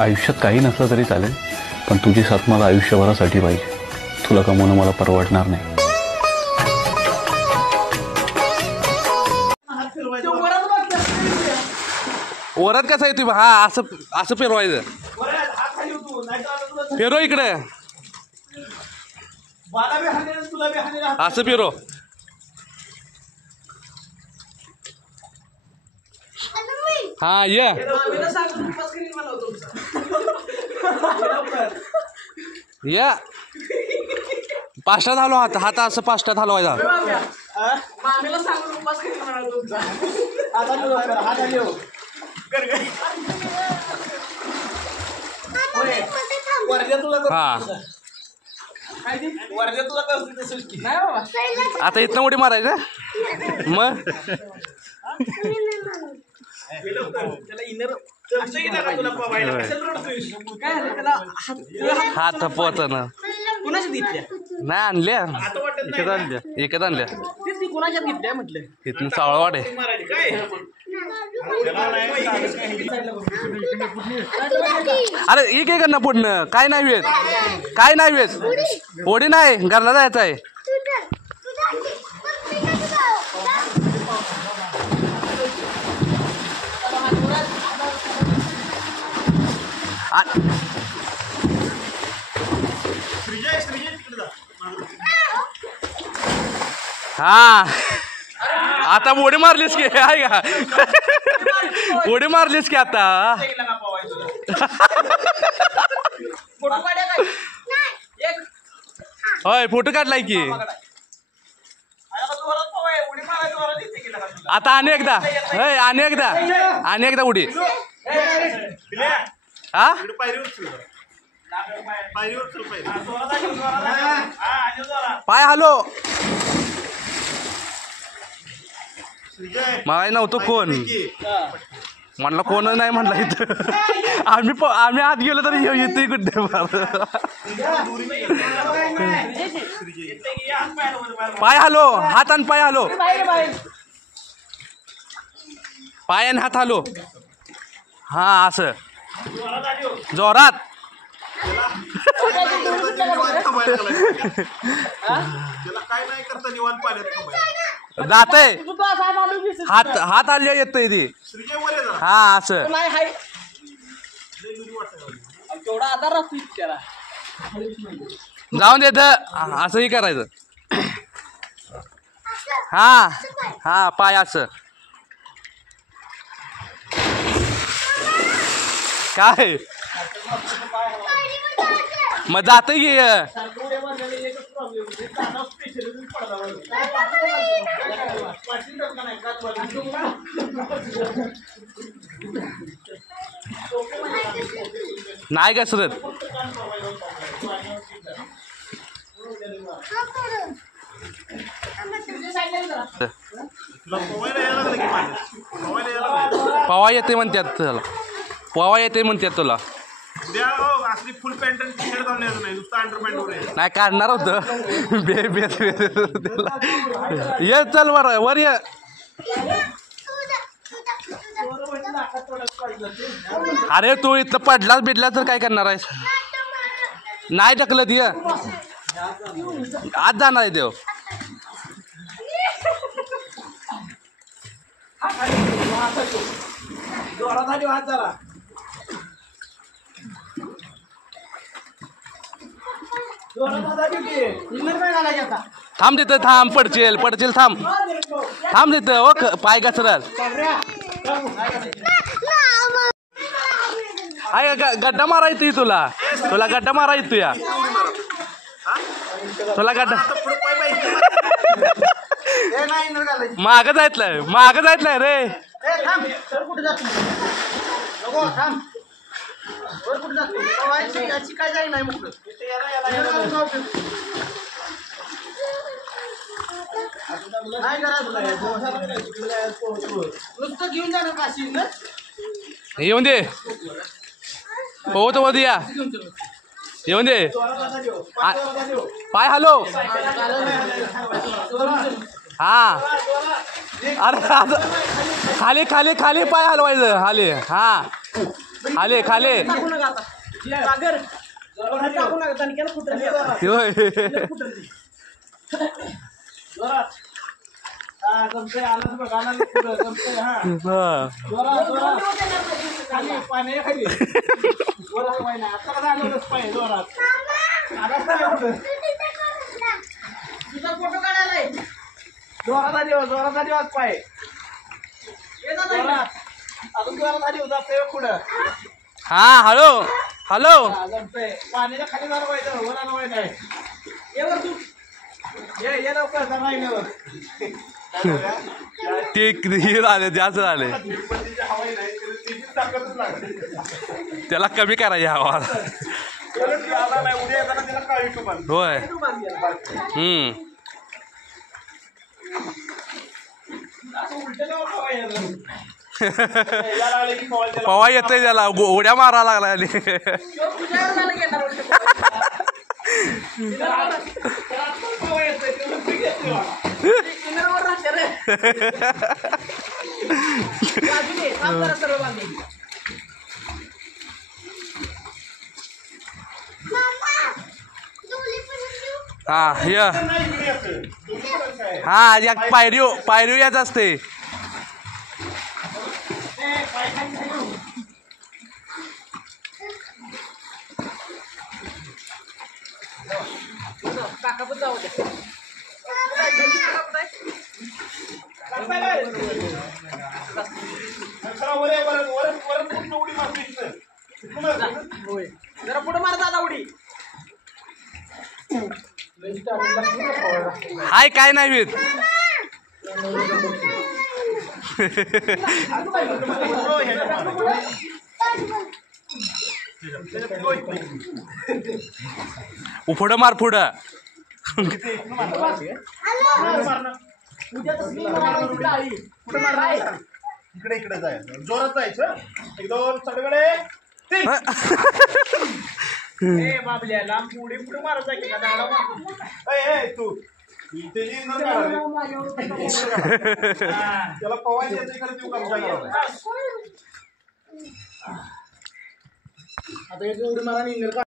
आयुष्यात काही नसलं तरी चालेल, पण तुझी साथ मला आयुष्यभरासाठी पाहिजे. तुला कमवणं मला परवडणार नाही. वरात कसा येतो? हा असं असं फिरवायचं. फिरो इकडे, असं फिरो. हा ये या पाष्टात हलवा. हात असं पाष्टात हलवायचा. हा आता इथनं उडी मारायचं मग. हात पोहत ना नाही आणल्या, एकच आणल्या. इथून सावळवाड आहे. अरे एक एक ना पुढणं काय नाही वेत, काय नाही वेत. ओढी नाही, घरला जायचं आहे. हा आता उडी मारलीस की आहे का? उडी मारलीस की आता. होय फोटो काढलाय की. आता आणि एकदा, होय आणि एकदा उडी. हा पाय हलो. मला नव्हतं कोण, म्हणलं कोण नाही म्हणलं इथं. आम्ही आत गेलो तरी येते कुठे. पाय हलो, हात आणि पाय हलो, पाय आणि हात हलो. हा असं जोरात. जातय हात, हात आले येतय ती. हा असं जाऊन देत असंही करायचं. हा हा पाय असं काय मग जातय की. नाही घसरत. पवा येते म्हणतात तुला, पवा येते म्हणतात तुला. फुल पॅन्ट नाही काढणार होतं. ये चल वर ये. अरे तू इथं पडलाच बिडला तर काय करणार आहेस? नाही ढकलत ये, आज जाणार आहे देव. थांब तिथं, थांब पडचेल थांब तिथं. ओ पाय घसरल. गड्डा मारा येतोय तुला, गड्डा मारा येतो या तुला गड्डा. माग जायतलंय रे. येऊन दे पोहत होत या. येऊन दे पाय हलो. हा अरे खाली खाली खाली पाय हलवायचं खाली. हा खाले खाले टाकू नका आता. सागर, टाकू नका, दणक्यानं फुटलं ते आता. होय फुटलं ते. जोरात. हा, जमतंय, आलं बघ, आलं पुढं, जमतंय, हा. हा. जोरात, जोरात. खाली, पाण्याच्या खाली. जोरात पाय नाही. आता कसं आलं होतंच पाय, जोरात. आलाच नाही कुठं. तुझा फोटो काढायलाय. जोरात आली हो, जोरात आली आज पाय. जोरात. अजून जोरात आली होता ते पुढं. हा हॅलो हॅलो हा, जमतंय. पाण्याच्या खाली जाणं पाहिजे, वर आलं पाहिजे नाही. ये वर तू. ये लवकर, जरा राहिल्यावर. ते हे झाले जास्त झाले तिरुपतीची हवाई नाही त्याला तिचीच ताकदच लागते त्याला कमी करायची हवा परत तो आला नाही उद्या येताना त्याला काळी टोपण होय तू बांध गेला. असं उलटं जाऊ नका यायला. याला आले की कॉल त्याला पवा येतोय त्याला उड्या मारा लागला आणि तो तुझ्यावर झालं घेणार उलटं. त्याला आत्ताच पावा येतोय, ते उलटं घेतोय मला. किनाऱ्यावर राहते रे. बाजूने, थांब जरा सरळ बांधून. हा य नाही इकडे येतं. तुम्ही पण काय हा या पायरीव याच असते ए, पाय खाली ठेव. काका पण जाऊ दे. चला वर आहे, वर वर वर पूर्ण उडी मारतो इथं. इथून मारतो. होय. जरा पुढे मार दादा उडी. हाय काय नाही होत हो, ह्याच्यात मारा. पुढं मार पुढं इथून मारणार. उद्या तसली मारायची टाळी. पुढे मार राय. इकडे इकडे जायचं जोरात जायचं एक दोन सगळे ए बाबल्या, लांब उडी पुढे मारायचा की का दाडा मार. तू इथे जी न काढावे. त्याला पवायला येते इकडे तू करू शकणार आता याची उडी मारा आणि इंग्रज